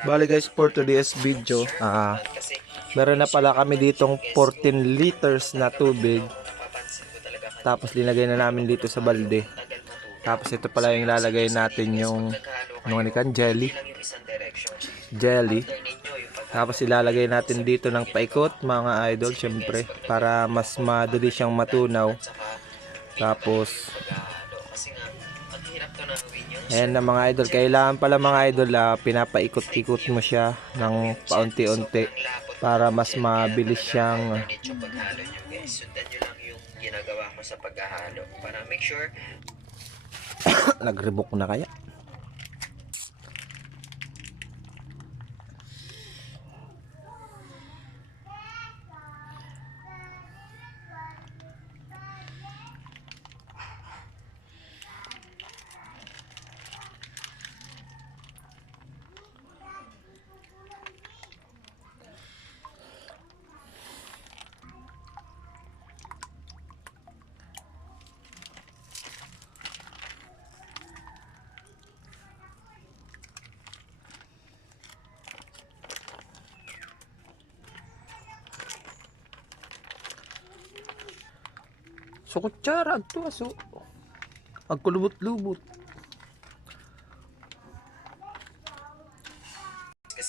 Bali guys, for today's video, meron na pala kami ditong 14 liters na tubig. Tapos linagay na namin dito sa balde. Tapos ito pala yung lalagay natin yung jelly. Tapos ilalagay natin dito ng paikot mga idol, syempre, para mas madali siyang matunaw. Tapos ayan na mga idol, kailangan pala mga idol pinapaikot-ikot mo siya ng paunti-unti para mas mabilis siyang sundan nyo lang yung ginagawa ko sa paghahalo para make sure nag-rebook na kaya. So kutsara to aso. Agkulubot-lubot.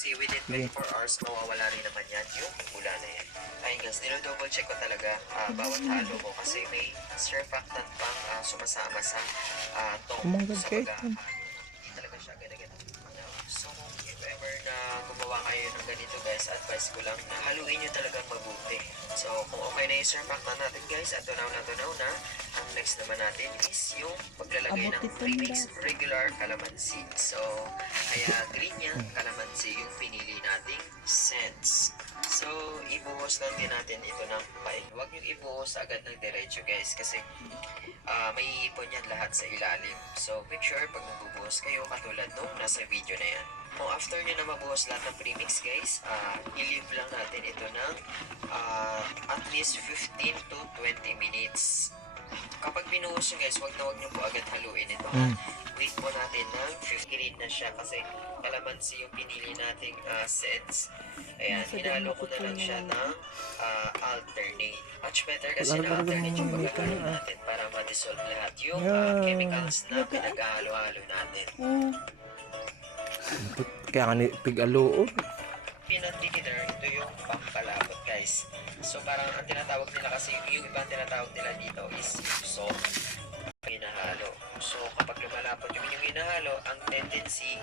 kasi within 24 hours mawawala rin naman yan yung bula na yan. Ayun guys, nilo-double check ko talaga bawat halo ko kasi may surfactant pang sumasama sa Kumanggad kayo. Hindi talaga siya ganagad. So if ever na gumawa kayo ng ganito guys, advice ko lang na haluin nyo talagang mabuti. So kung okay na yung surfactant natin guys, at tunaw na, ang next naman natin is yung paglalagay ng premix regular calamansi. So kaya green niya calamansi yung pinili nating scents. So ibuhos lang din natin ito ng paik. Huwag nyo ibuhos agad ng diretso guys kasi may ipon yan lahat sa ilalim. So make sure pag nagbubuhos kayo katulad nung nasa video na yan. Kung after nyo na mabuhos lahat ng premix guys, i-leave lang natin ito ng at least 15 to 20 minutes. Kapag binuhos nyo guys, wag nyo po agad haluin ito. Wait po natin ng 50 green na siya kasi calamansi yung pinili nating scents. Ayan, hinalo ko na lang siya ng alternate. Much better kasi na alternate yung pagkakalo natin para ma-dissolve lahat yung chemicals na pinag-halo-halo natin. Kaya nga ni pig-alo. Peanut thickener, ito yung pampalapot guys. So parang ang tinatawag nila kasi, yung ibang tinatawag nila dito is salt. Hinahalo. So kapag lumalapot yung hinahalo, ang tendency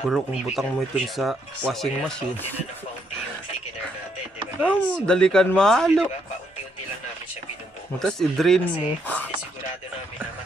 Puro kung butang mo ito sa washing machine. Paunti yung thickener natin, di ba guys? Oh, dalikan mahalo. Paunti-unti lang namin siya binubuhos. Tapos i-drain mo. Sigurado namin na